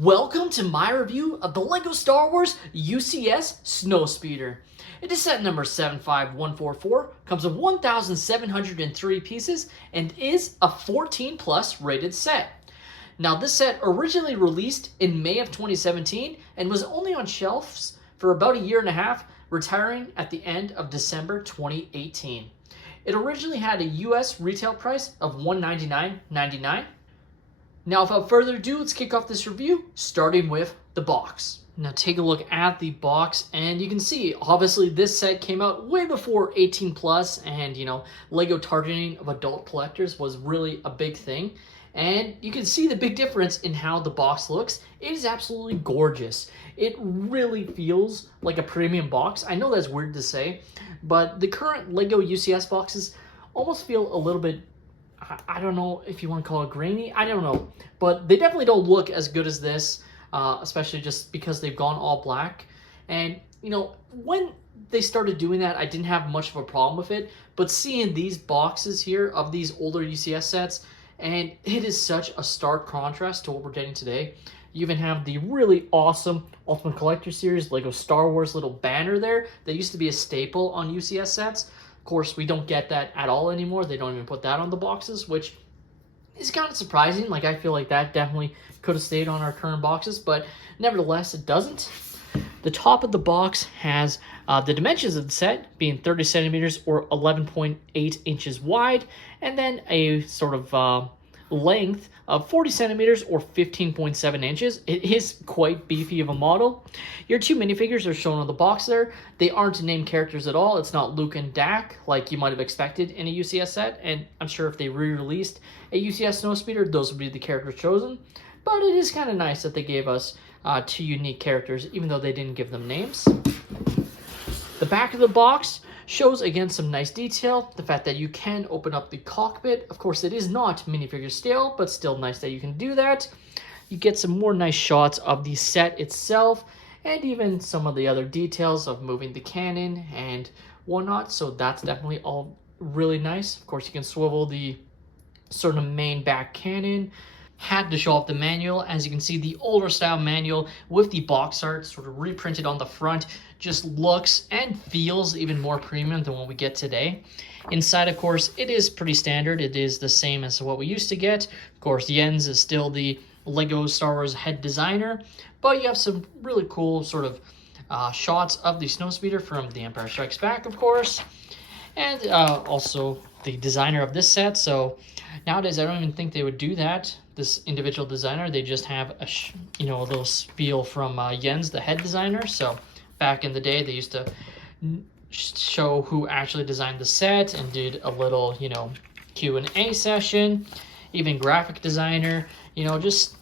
Welcome to my review of the LEGO Star Wars UCS Snowspeeder. It is set number 75144, comes with 1,703 pieces, and is a 14 plus rated set. Now this set originally released in May of 2017 and was only on shelves for about a year and a half, retiring at the end of December 2018. It originally had a US retail price of $199.99. Now, without further ado, let's kick off this review, starting with the box. Now, take a look at the box, and you can see, obviously, this set came out way before 18 plus, and, LEGO targeting of adult collectors was really a big thing. And you can see the big difference in how the box looks. It is absolutely gorgeous. It really feels like a premium box. I know that's weird to say, but the current LEGO UCS boxes almost feel a little bit, I don't know if you want to call it grainy. I don't know. But they definitely don't look as good as this, especially just because they've gone all black. And, when they started doing that, I didn't have much of a problem with it. But seeing these boxes here of these older UCS sets, and it is such a stark contrast to what we're getting today. You even have the really awesome Ultimate Collector Series LEGO Star Wars little banner there that used to be a staple on UCS sets. Of course, we don't get that at all anymore. They don't even put that on the boxes, which is kind of surprising. Like, I feel like that definitely could have stayed on our current boxes, but nevertheless, it doesn't. The top of the box has the dimensions of the set being 30 centimeters or 11.8 inches wide, and then a sort of length of 40 centimeters or 15.7 inches. It is quite beefy of a model. Your two minifigures are shown on the box there. They aren't named characters at all. It's not Luke and Dak like you might have expected in a UCS set, and I'm sure if they re-released a UCS Snowspeeder, those would be the characters chosen. But it is kind of nice that they gave us two unique characters, even though they didn't give them names. The back of the box shows, again, some nice detail. The fact that you can open up the cockpit. Of course, it is not minifigure scale, but still nice that you can do that. You get some more nice shots of the set itself, and even some of the other details of moving the cannon and whatnot. So that's definitely all really nice. Of course, you can swivel the sort of main back cannon. Had to show off the manual. As you can see, the older style manual with the box art sort of reprinted on the front just looks and feels even more premium than what we get today. Inside, of course, it is pretty standard. It is the same as what we used to get. Of course, Jens is still the LEGO Star Wars head designer, but you have some really cool sort of shots of the Snowspeeder from The Empire Strikes Back, of course, and also the designer of this set. So nowadays, I don't even think they would do that. This individual designer, they just have a little spiel from Jens, the head designer. So back in the day, they used to show who actually designed the set and did a little Q&A session. Even graphic designer, just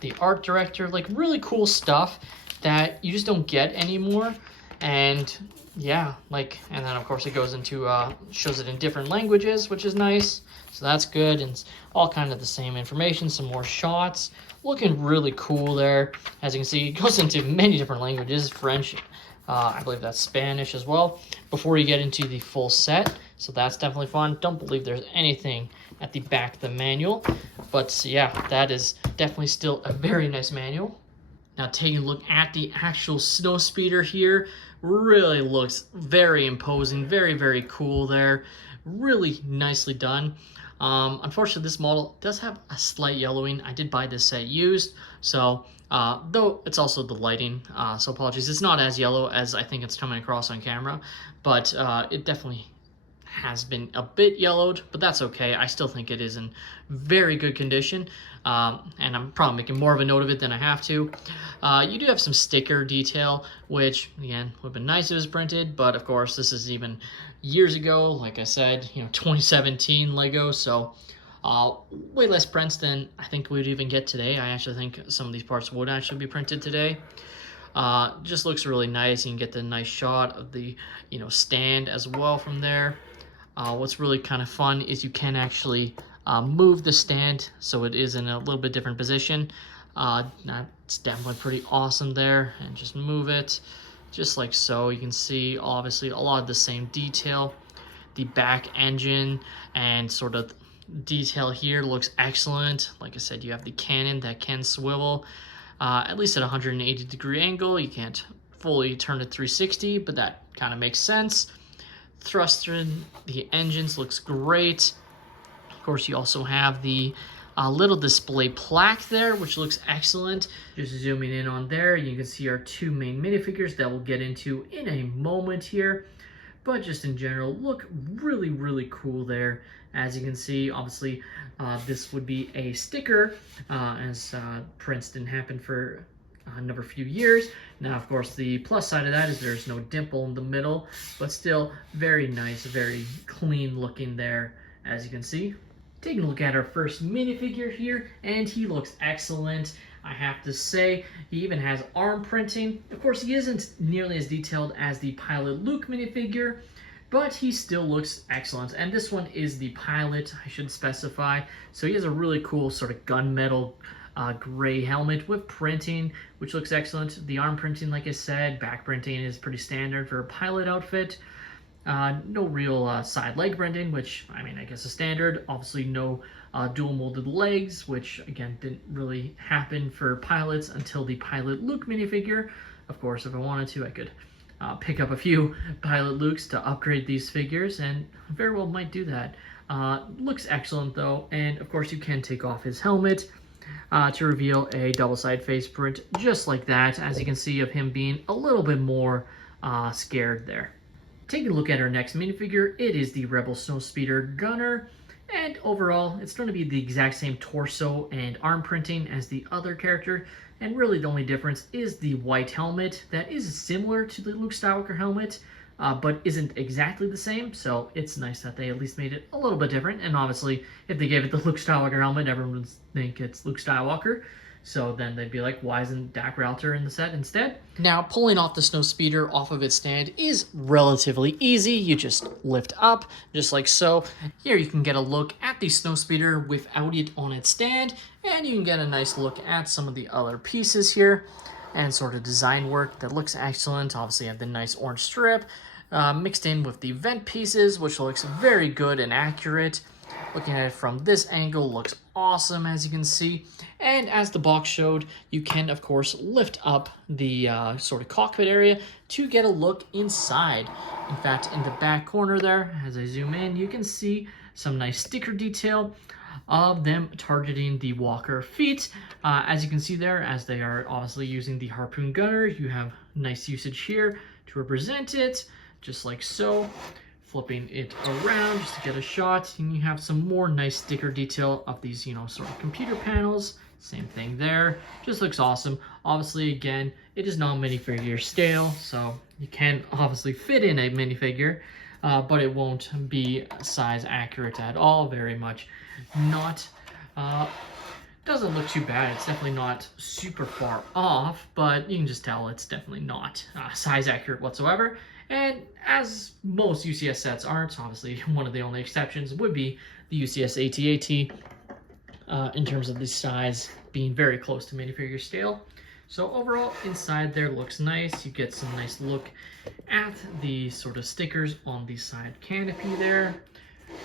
the art director, like really cool stuff that you just don't get anymore. And yeah, and then of course it goes into shows it in different languages, which is nice. So that's good, and it's all kind of the same information. Some more shots, looking really cool there. As you can see, it goes into many different languages, French, I believe that's Spanish as well, before you get into the full set. So that's definitely fun. Don't believe there's anything at the back of the manual, but yeah, that is definitely still a very nice manual. Now taking a look at the actual Snowspeeder here, really looks very imposing, very, very cool there. Really nicely done. Unfortunately, this model does have a slight yellowing. I did buy this set used, so though it's also the lighting, so apologies. It's not as yellow as I think it's coming across on camera, but it definitely has been a bit yellowed, but that's okay. I still think it is in very good condition, and I'm probably making more of a note of it than I have to. You do have some sticker detail, which again would have been nice if it was printed, but of course this is even years ago. Like I said, 2017 LEGO, so way less prints than I think we'd even get today. I actually think some of these parts would actually be printed today. Just looks really nice. You can get the nice shot of the stand as well from there. What's really kind of fun is you can actually move the stand so it is in a little bit different position. That's definitely pretty awesome there, and just move it just like so. You can see obviously a lot of the same detail, the back engine and sort of detail here looks excellent. Like I said, you have the cannon that can swivel at least at a 180-degree angle. You can't fully turn it 360, but that kind of makes sense. Thruster in the engines looks great. Of course, you also have the little display plaque there, which looks excellent. Just zooming in on there, you can see our two main minifigures that we'll get into in a moment here. But just in general, look really, really cool there. As you can see, obviously, this would be a sticker, as prints didn't happen for another few years. Now, of course, the plus side of that is there's no dimple in the middle, but still very nice, very clean looking there, as you can see. Taking a look at our first minifigure here, and he looks excellent. I have to say, he even has arm printing. Of course, he isn't nearly as detailed as the Pilot Luke minifigure, but he still looks excellent. And this one is the Pilot, I should specify. So he has a really cool sort of gunmetal gray helmet with printing, which looks excellent. The arm printing, like I said, back printing is pretty standard for a Pilot outfit. No real side leg printing, which, I mean, I guess is standard. Obviously, no dual molded legs, which, again, didn't really happen for pilots until the Pilot Luke minifigure. Of course, if I wanted to, I could pick up a few Pilot Lukes to upgrade these figures, and very well might do that. Looks excellent, though, and, of course, you can take off his helmet to reveal a double-side face print, just like that, as you can see of him being a little bit more scared there. Taking a look at our next minifigure, it is the Rebel Snowspeeder Gunner, and overall, it's going to be the exact same torso and arm printing as the other character, and really the only difference is the white helmet that is similar to the Luke Skywalker helmet, but isn't exactly the same, so it's nice that they at least made it a little bit different, and obviously, if they gave it the Luke Skywalker helmet, everyone would think it's Luke Skywalker. So then they'd be like, why isn't Dak Ralter in the set instead? Now, pulling off the Snowspeeder off of its stand is relatively easy. You just lift up, just like so. Here you can get a look at the Snowspeeder without it on its stand, and you can get a nice look at some of the other pieces here, and sort of design work that looks excellent. Obviously, you have the nice orange strip mixed in with the vent pieces, which looks very good and accurate. Looking at it from this angle looks awesome, as you can see. And as the box showed, you can, of course, lift up the sort of cockpit area to get a look inside. In fact, in the back corner there, as I zoom in, you can see some nice sticker detail of them targeting the Walker feet. As you can see there, as they are obviously using the Harpoon Gunner, you have nice usage here to represent it, just like so. Flipping it around just to get a shot, and you have some more nice sticker detail of these, you know, sort of computer panels. Same thing there, just looks awesome. Obviously, again, it is not minifigure scale, so you can obviously fit in a minifigure, but it won't be size accurate at all, very much not. Doesn't look too bad. It's definitely not super far off, but you can just tell it's definitely not size accurate whatsoever. And as most UCS sets aren't, obviously one of the only exceptions would be the UCS AT-AT in terms of the size being very close to minifigure scale. So overall, inside there looks nice. You get some nice look at the sort of stickers on the side canopy there.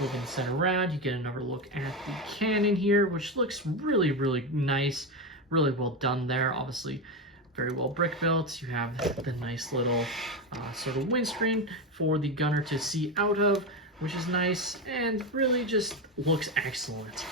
Moving the center around, you get another look at the cannon here, which looks really, really nice. Really well done there. Obviously, very well brick built. You have the nice little sort of windscreen for the gunner to see out of, which is nice and really just looks excellent.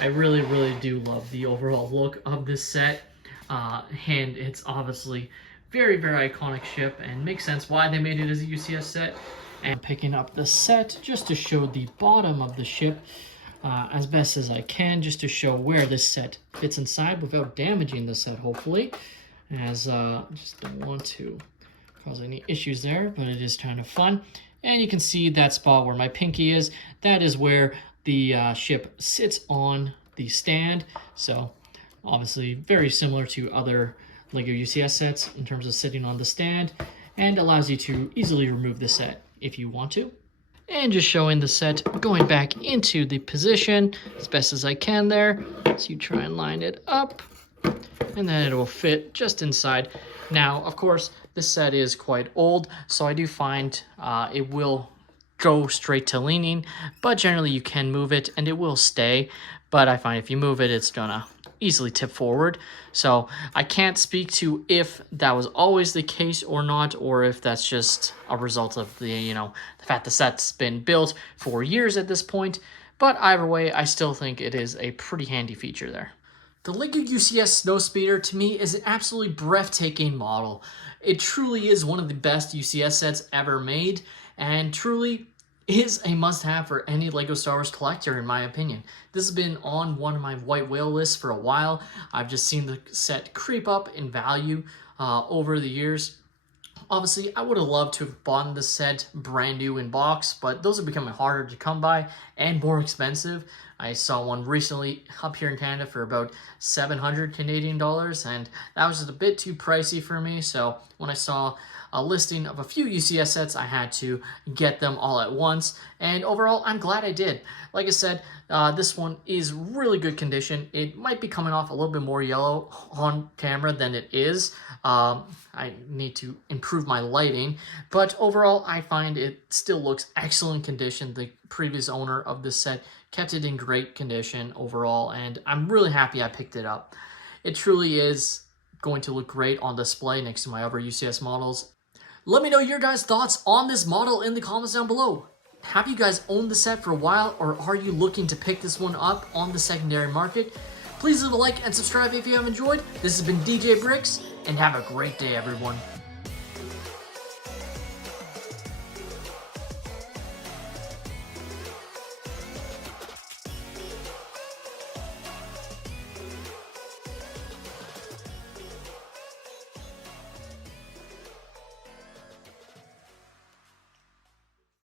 I really, really do love the overall look of this set, and it's obviously very, very iconic ship, and makes sense why they made it as a UCS set. And picking up the set just to show the bottom of the ship as best as I can, just to show where this set fits inside without damaging the set, hopefully. As just don't want to cause any issues there, but it is kind of fun. And you can see that spot where my pinky is. That is where the ship sits on the stand. So obviously very similar to other LEGO UCS sets in terms of sitting on the stand, and allows you to easily remove the set if you want to. And just showing the set going back into the position as best as I can there. So you try and line it up, and then it will fit just inside. Now, of course, this set is quite old, so I do find it will go straight to leaning, but generally you can move it and it will stay. But I find if you move it, it's gonna easily tip forward. So I can't speak to if that was always the case or not, or if that's just a result of the fact the set's been built for years at this point. But either way, I still think it is a pretty handy feature there. The LEGO UCS Snowspeeder to me is an absolutely breathtaking model. It truly is one of the best UCS sets ever made, and truly is a must-have for any LEGO Star Wars collector in my opinion. This has been on one of my white whale lists for a while. I've just seen the set creep up in value over the years. Obviously, I would have loved to have bought this set brand new in box, but those are becoming harder to come by and more expensive. I saw one recently up here in Canada for about 700 Canadian dollars, and that was just a bit too pricey for me. So when I saw a listing of a few UCS sets, I had to get them all at once, and overall I'm glad I did. Like I said, this one is really good condition. It might be coming off a little bit more yellow on camera than it is. I need to improve my lighting, but overall I find it still looks excellent condition. The previous owner of this set kept it in great condition overall, and I'm really happy I picked it up. It truly is going to look great on display next to my other UCS models. Let me know your guys' thoughts on this model in the comments down below. Have you guys owned the set for a while, or are you looking to pick this one up on the secondary market? Please leave a like and subscribe if you have enjoyed. This has been DJ Bricks, and have a great day, everyone.